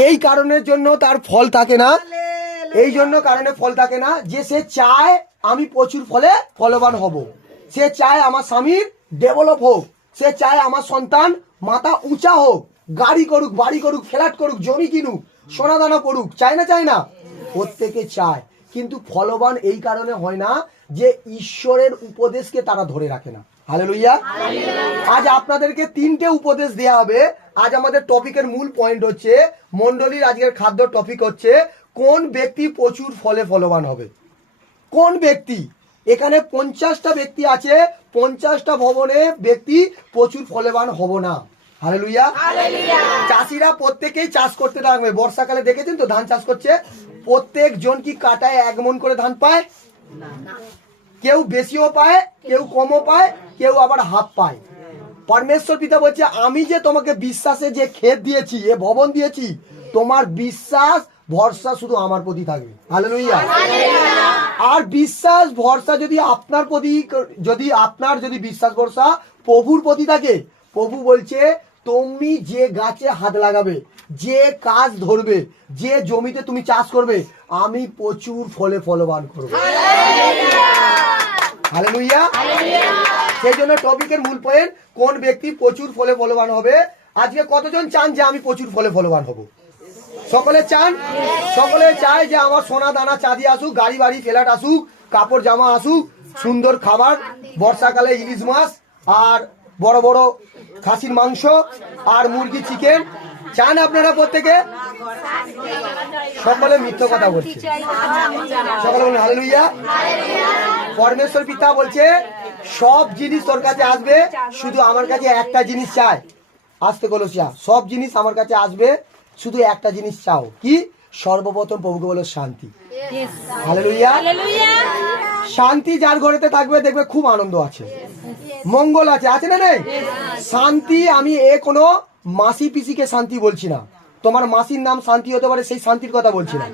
এই কারণের জন্য তার ফল থাকে না, এই জন্য কারণে ফল থাকে না যে সে চায় আমি প্রচুর ফলে ফলবান হব, সে চায় আমার স্বামীর ডেভেলপ হোক, সে চায় আমার সন্তান মাথা উঁচা হোক, গাড়ি করুক, বাড়ি করুক, ফ্ল্যাট করুক, জমি কিনুক, সোনা দানা পড়ুক, চায় না? চায় না? প্রত্যেকে চায়, কিন্তু ফলবান এই কারণে হয় না যে ঈশ্বরের উপদেশকে তারা ধরে রাখে না। হালেলুয়া। আজ আপনাদেরকে 3টে উপদেশ দেয়া হবে। আজ আমাদের টপিকের মূল পয়েন্ট হচ্ছে, মণ্ডলীর আজকের খাদ্য টপিক হচ্ছে কোন ব্যক্তি প্রচুর ফলে ফলবান হবে। কোন ব্যক্তি? এখানে 50টা ব্যক্তি আছে, 50টা ভবনে ব্যক্তি প্রচুর ফলবান হব না। হালেলুয়া। চাষিরা প্রত্যেকেই চাষ করতে থাকবে। বর্ষাকালে দেখেছেন তো ধান চাষ করছে, প্রত্যেক জন কি কাটায় 1 মণ করে ধান পায়? কেউ বেশিও পায়, কেউ কমও পায়, কেউ আবার হাফ পায়। পরমেশ্বর পিতা বলছে আমি যে তোমাকে বিশ্বাসে যে ক্ষেত দিয়েছি, এ ভবন দিয়েছি, তোমার বিশ্বাস ভরসা শুধু আমার প্রতি থাকবে। হালেলুয়া। আর বিশ্বাস ভরসা যদি আপনার প্রতি, যদি বিশ্বাস ভরসা প্রভুর প্রতি থাকে, প্রভু বলছে তুমি যে গাছে হাত লাগাবে, যে কাজ ধরবে, যে জমিতে তুমি চাষ করবে, আমি প্রচুর ফলে ফলবান করবো। হালেলুয়া। সেই জন্য টপিকের মূল পয়েন্ট কোন ব্যক্তি প্রচুর ফলে ফলবান হবে। আজকে কতজন চান যে আমি প্রচুর ফলে ফলবান হব? সকলে চান? সকলে চায় যে আমার সোনা দানা চাঁদি আসুক, গাড়ি বাড়ি ফ্ল্যাট আসুক, কাপড় জামা আসুক, সুন্দর খাবার, বর্ষাকালে ইলিশ মাছ আর বড় বড় খাসির মাংস আর মুরগি চিকেন। চান আপনারা প্রত্যেকে? সকলে মিথ্যে কথা বলছে। সকলে বলেন হালেলুয়া। পরমেশ্বর পিতা বলছে সব জিনিস তোর কাছে আসবে, শুধু আমার কাছে একটা জিনিস চায়। আসতে কলসিয়া, সব জিনিস আমার কাছে আসবে, শুধু একটা জিনিস চাও। কি? সর্বপ্রথম প্রভুকে বলো শান্তি। হালেলুয়া। শান্তি যার ঘরেতে থাকবে দেখবে খুব আনন্দ আছে, মঙ্গল আছে। আছে না? নেই? শান্তি আমি কোনো মাসি পিসিকে শান্তি বলছি না। তোমার মাসির নাম শান্তি হতে পারে, সেই শান্তির কথা বলছি না।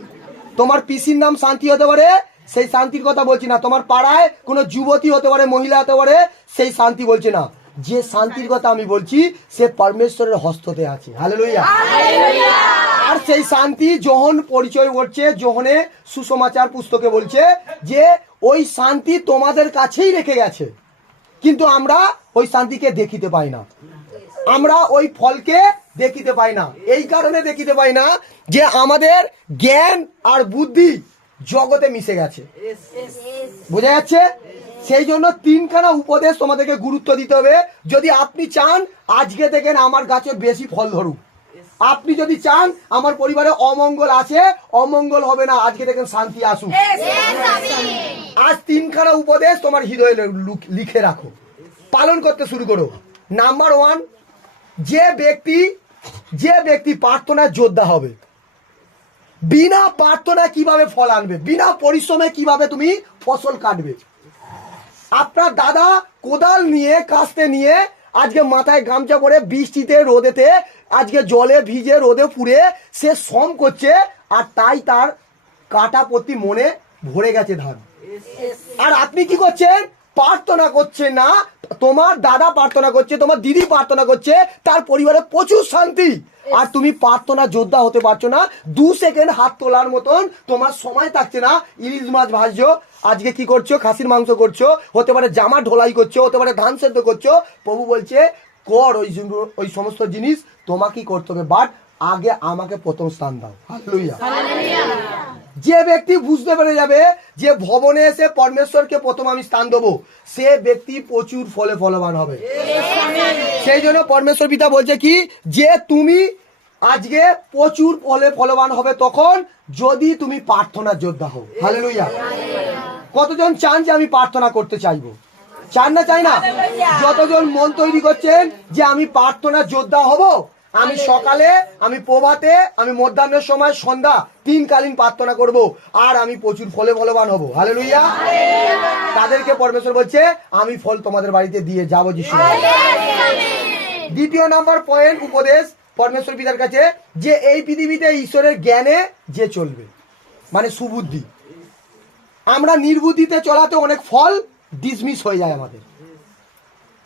তোমার পিসির নাম শান্তি হতে পারে, সেই শান্তির কথা বলছি না। তোমার পাড়ায় কোনো যুবতী হতে পারে, মহিলা হতে পারে, সেই শান্তি বলছি না। যে শান্তির কথা আমি বলছি সে পরমেশ্বরের হস্ততে আছে। হালেলুয়া। আর সেই শান্তি যোহন পরিচয় করছে, যোহনে সুসমাচার পুস্তকে বলছে যে ওই শান্তি তোমাদের কাছেই রেখে গেছে, কিন্তু আমরা ওই শান্তিকে দেখিতে পাই না, আমরা ওই ফলকে দেখিতে পাই না। এই কারণে দেখিতে পাই না যে আমাদের জ্ঞান আর বুদ্ধি জগতে মিশে গেছে। বোঝা যাচ্ছে? সেই জন্য 3খানা উপদেশ তোমাদেরকে গুরুত্ব দিতে হবে। যদি আপনি চান আজকে দেখেন আমার গাছে বেশি ফল ধরুক, আপনি যদি চান আমার পরিবারে অমঙ্গল আছে, অমঙ্গল হবে না, আজকে দেখেন শান্তি আসুক। আজ 3খানা উপদেশ তোমার হৃদয়ে লিখে রাখো, পালন করতে শুরু করো। নাম্বার 1, যে ব্যক্তি প্রার্থনার যোদ্ধা হবে। বিনা প্রার্থনা কিভাবে ফল আনবে? বিনা পরিশ্রমে কিভাবে তুমি ফসল কাটবে? আপনার দাদা কোদাল নিয়ে, কাস্তে নিয়ে, আজকে মাথায় গামছা পরে, বৃষ্টিতে রোদেতে, আজকে জলে ভিজে রোদে পুড়ে সে শ্রম করছে, আর তাই তার কাটা প্রতি মনে ভরে গেছে ধান। আর আপনি কি করছেন? প্রার্থনা করছেন না। তোমার দাদা প্রার্থনা করছে, তোমার দিদি প্রার্থনা করছে, তার পরিবারে প্রচুর শান্তি, আর তুমি প্রার্থনা যোদ্ধা হতে পারছো না। 2 সেকেন্ড হাত তোলার মতন তোমার সময় থাকছে না। ইলিশ মাছ ভাজছো, আজকে কি করছো? খাসির মাংস করছো, হতে পারে জামা ঢোলাই করছো, হতে পারে ধান সেদ্ধ করছো। প্রভু বলছে কর ওই সমস্ত জিনিস, তোমাকেই করতে হবে, বাট আগে আমাকে প্রথম স্থান দাও। হালেলুয়া। যে ব্যক্তি বুঝতে পেরে যাবে যে ভবনে এসে পরমেশ্বরকে প্রথম আমি স্থান দেবো, সে ব্যক্তি প্রচুর ফলে ফলবান হবে। সেই জন্য পরমেশ্বর পিতা বলছে কি, যে তুমি আজকে প্রচুর ফলে ফলবান হবে তখন যদি তুমি প্রার্থনার যোদ্ধা হও। হালেলুয়া। কতজন চান যে আমি প্রার্থনা করতে চাইবো? চান না? চাই না? যতজন মন তৈরি করছেন যে আমি প্রার্থনার যোদ্ধা হব, আমি সকালে, আমি প্রভাতে, আমি মধ্যাহ্নের সময়, সন্ধ্যা 3 কালীন প্রার্থনা করব, আর আমি প্রচুর ফলে ফলবান হব। হালেলুয়া। তাদেরকে পরমেশ্বর বলছে আমি ফল তোমাদের বাড়িতে দিয়ে যাবো যিশু। দ্বিতীয় নাম্বার পয়েন্ট উপদেশ পরমেশ্বর পিতার কাছে, যে এই পৃথিবীতে ঈশ্বরের জ্ঞানে যে চলবে, মানে সুবুদ্ধি। আমরা নির্বুদ্ধিতে চলাতে অনেক ফল ডিসমিস হয়ে যায় আমাদের।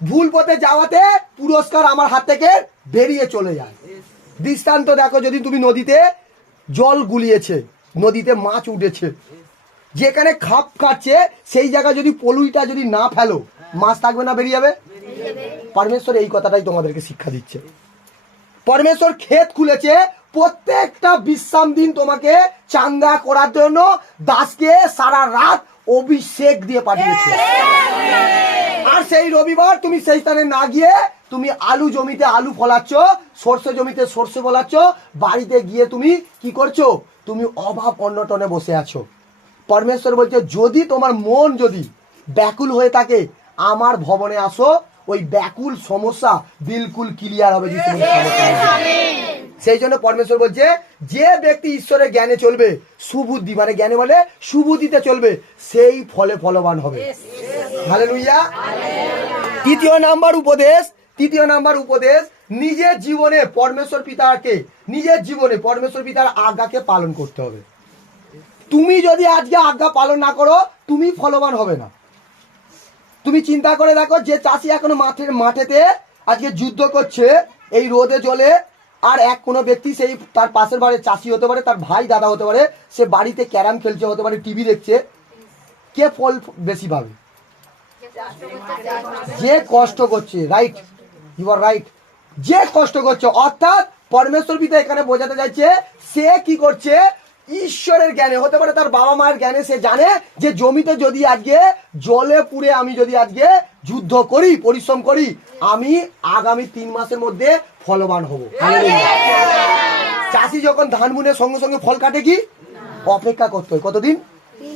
ভুল পথে যাওয়াতে পুরস্কার আমার হাত থেকে বেরিয়ে চলে যায়। দৃষ্টান্ত দেখো, যদি তুমি নদীতে জল গুলিয়েছে, নদীতে মাছ উঠেছে, যেখানে খাপ কাটছে সেই জায়গায় যদি পলুইটা যদি না ফেলো, মাছ থাকবে না, বেরিয়ে যাবে। পরমেশ্বর এই কথাটাই তোমাদেরকে শিক্ষা দিচ্ছে। পরমেশ্বর ক্ষেত খুলেছে প্রত্যেকটা বিশ্রাম দিন তোমাকে চাঙ্গা করার জন্য। দাসকে সারা রাত অভিষেক দিয়ে পাঠিয়েছে। আর সেই রবিবার তুমি সেই স্থানে না গিয়ে তুমি আলু জমিতে আলু ফলাচ্ছ, সর্ষে জমিতে সর্ষে ফলাচ্ছ, বাড়িতে গিয়ে তুমি কি করছো? তুমি অভাব অনটনে বসে আছো। পরমেশ্বর বলছে, যদি তোমার মন যদি ব্যাকুল হয়ে থাকে, আমার ভবনে আসো, ওই ব্যাকুল সমস্যা বিলকুল ক্লিয়ার হবে। সেই জন্য পরমেশ্বর বলছে, যে ব্যক্তি ঈশ্বরের জ্ঞানে চলবে, সুবুদ্ধি মানে জ্ঞানে বলে সুবুদ্ধিতে চলবে, সেই ফলে ফলবান হবে। হালেলুয়া। তৃতীয় নাম্বার উপদেশ, নিজের জীবনে পরমেশ্বর পিতার আজ্ঞাকে পালন করতে হবে। তুমি যদি আজকে আজ্ঞা পালন না করো, তুমি ফলবান হবে না। তুমি চিন্তা করে দেখো, যে চাষি এখনো মাঠেতে আজকে যুদ্ধ করছে এই রোদে জলে, আর কোনো ব্যক্তি সেই তার পাশের বাড়ির চাষি হতে পারে, তার ভাই দাদা হতে পারে, সে বাড়িতে ক্যারাম খেলছে, হতে পারে টিভি দেখছে, কে ফল বেশি পাবে? যে কষ্ট করছে। Right, you are right. যে কষ্ট করছে, অর্থাৎ পরমেশ্বর পিতা এখানে বোঝাতে চাইছে, সে কি করছে? ঈশ্বরের জ্ঞানে, হতে পারে তার বাবা মায়ের জ্ঞানে, সে জানে যে জমিতে যদি আজকে জলে পুড়ে আমি যদি আজকে যুদ্ধ করি, পরিশ্রম করি, আমি আগামী 3 মাসের মধ্যে ফলবান হব। চাষি যখন ধান বুনে সঙ্গে সঙ্গে ফল কাটে কি? অপেক্ষা করতে হয়। কতদিন?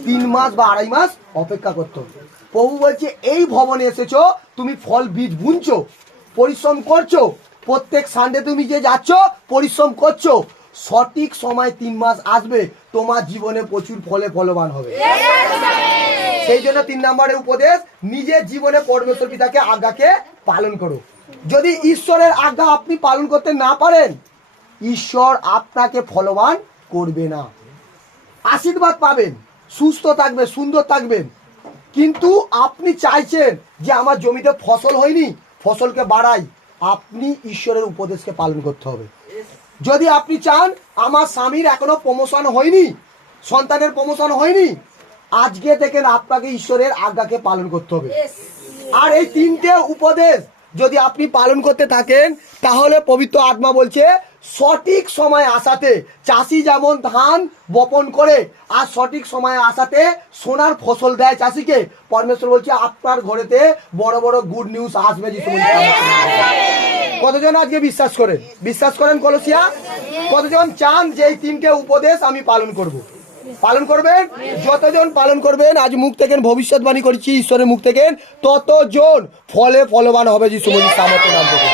3 মাস বা 2.5 মাস অপেক্ষা করতে হয়। প্রভু বলছে, এই ভবনে এসেছো, তুমি ফল বীজ বুনছো, পরিশ্রম করছো, প্রত্যেক সানডে তুমি যে যাচ্ছ পরিশ্রম করছো, সঠিক সময় 3 মাস আসবে, তোমার জীবনে প্রচুর ফলে ফলবান হবে। সেই জন্য 3 নম্বরের উপদেশ, নিজের জীবনে পরমেশ্বর পিতাকে আজ্ঞাকে পালন করো। যদি ঈশ্বরের আজ্ঞা আপনি পালন করতে না পারেন, ঈশ্বর আপনাকে ফলবান করবে না। আশীর্বাদ পাবেন, সুস্থ থাকবেন, সুন্দর থাকবেন, কিন্তু আপনি চাইছেন যে আমার জমিতে ফসল হয়নি, ফসলকে বাড়াই, আপনি ঈশ্বরের উপদেশকে পালন করতে হবে। যদি আপনি চান আমার স্বামীর এখনো প্রমোশন হয়নি, সন্তানের প্রমোশন হয়নি, আজকে থেকে আপনাকে ঈশ্বরের আজ্ঞাকে পালন করতে হবে। আর এই 3টে উপদেশ যদি আপনি পালন করতে থাকেন, তাহলে পবিত্র আত্মা বলছে, সঠিক সময় আসাতে চাষি যেমন ধান বপন করে আর সঠিক সময় আসাতে সোনার ফসল দেয় চাষিকে, পরমেশ্বর বলছে আপনার ঘরেতে বড় বড় গুড নিউজ আসবে। কতজন আজকে বিশ্বাস করেন কলসিয়া? কতজন চান যে এই 3টে উপদেশ আমি পালন করব? পালন করবেন? যতজন পালন করবেন, আজ মুখ থেকে ভবিষ্যৎবাণী করছি ঈশ্বরের মুখ থেকে, ততজন ফলে ফলবান হবে। যিশু মসিহ সামর্থ্য নাম থেকে।